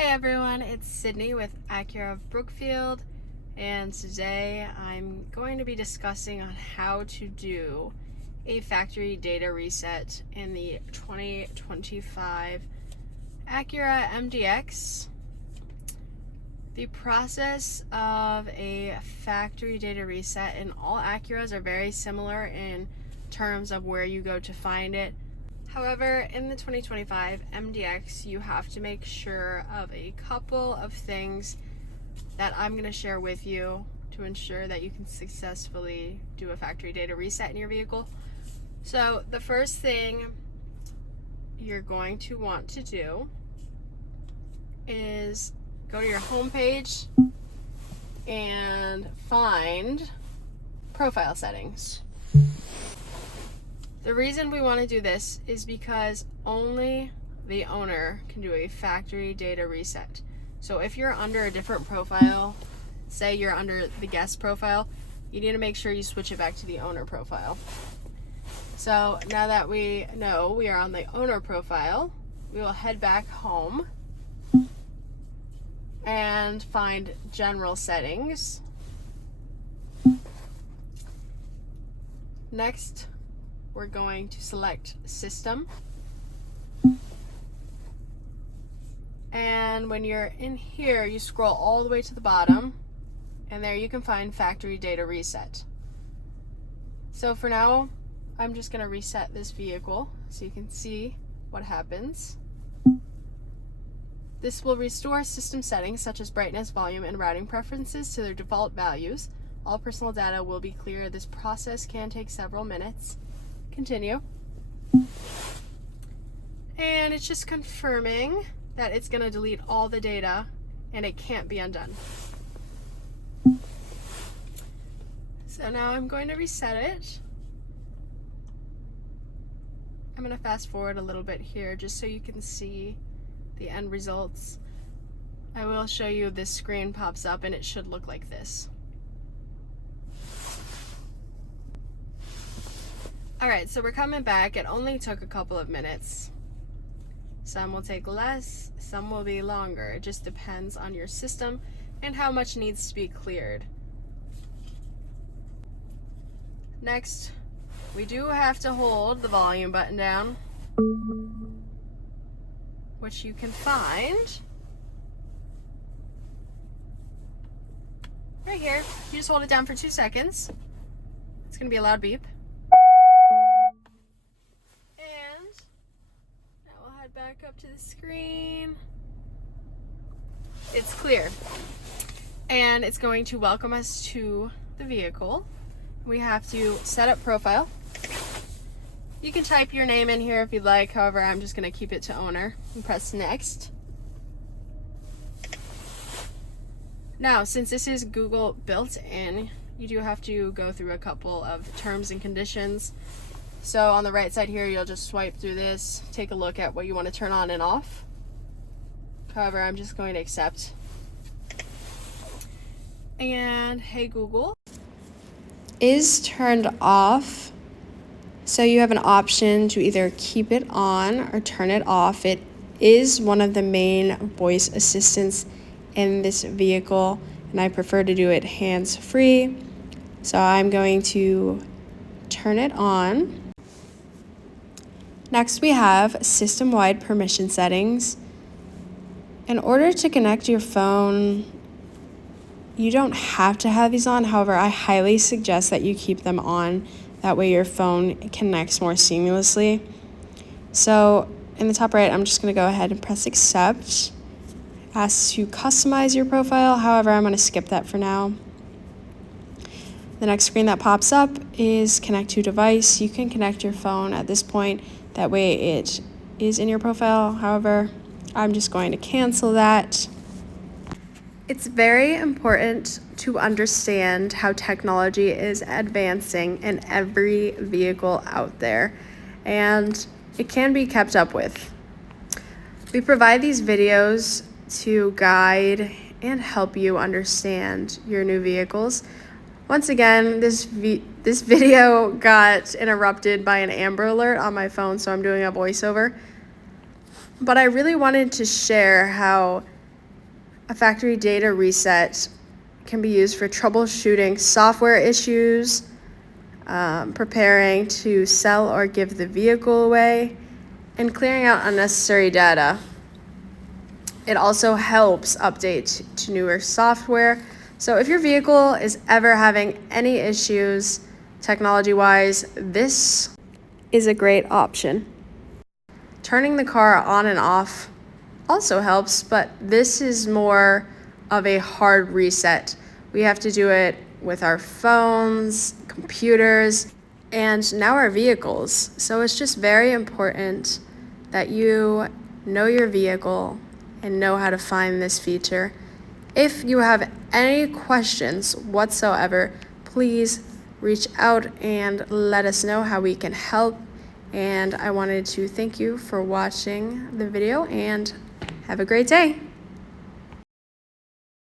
Hey everyone, it's Sydney with Acura of Brookfield, and today I'm going to be discussing on how to do a factory data reset in the 2025 Acura MDX. The process of a factory data reset in all Acuras are very similar in terms of where you go to find it. However, in the 2025 MDX, you have to make sure of a couple of things that I'm going to share with you to ensure that you can successfully do a factory data reset in your vehicle. So the first thing you're going to want to do is go to your home page and find profile settings. The reason we want to do this is because only the owner can do a factory data reset. So if you're under a different profile, say you're under the guest profile, you need to make sure you switch it back to the owner profile. So now that we know we are on the owner profile, we will head back home and find general settings. Next, we're going to select system, and when you're in here you scroll all the way to the bottom and there you can find factory data reset. So for now I'm just going to reset this vehicle so you can see what happens. This will restore system settings such as brightness, volume, and routing preferences to their default values. All personal data will be clear. This process can take several minutes. Continue. And it's just confirming that it's going to delete all the data and it can't be undone. So now I'm going to reset it. I'm going to fast forward a little bit here just so you can see the end results. I will show you this screen pops up and it should look like this. Alright, so we're coming back. It only took a couple of minutes. Some will take less, some will be longer. It just depends on your system and how much needs to be cleared. Next, we do have to hold the volume button down, which you can find right here. You just hold it down for 2 seconds. It's going to be a loud beep. Back up to the screen. It's clear and it's going to welcome us to the vehicle. We have to set up profile. You can type your name in here if you'd like, however I'm just going to keep it to owner and press next. Now since this is Google built in, you do have to go through a couple of terms and conditions. So on the right side here, you'll just swipe through this, take a look at what you want to turn on and off. However, I'm just going to accept. And hey Google is turned off. So you have an option to either keep it on or turn it off. It is one of the main voice assistants in this vehicle, and I prefer to do it hands-free. So I'm going to turn it on. Next, we have system-wide permission settings. In order to connect your phone, you don't have to have these on. However, I highly suggest that you keep them on. That way your phone connects more seamlessly. So in the top right, I'm just going to go ahead and press accept. Asks to customize your profile. However, I'm going to skip that for now. The next screen that pops up is connect to device. You can connect your phone at this point. That way it is in your profile. However, I'm just going to cancel that. It's very important to understand how technology is advancing in every vehicle out there, and it can be kept up with. We provide these videos to guide and help you understand your new vehicles. Once again, this video got interrupted by an Amber Alert on my phone, so I'm doing a voiceover. But I really wanted to share how A factory data reset can be used for troubleshooting software issues, preparing to sell or give the vehicle away, and clearing out unnecessary data. It also helps update to newer software. So if your vehicle is ever having any issues technology-wise, this is a great option. Turning the car on and off also helps, but this is more of a hard reset. We have to do it with our phones, computers, and now our vehicles. So it's just very important that you know your vehicle and know how to find this feature. If you have any questions whatsoever, please reach out and let us know how we can help. And I wanted to thank you for watching the video and have a great day.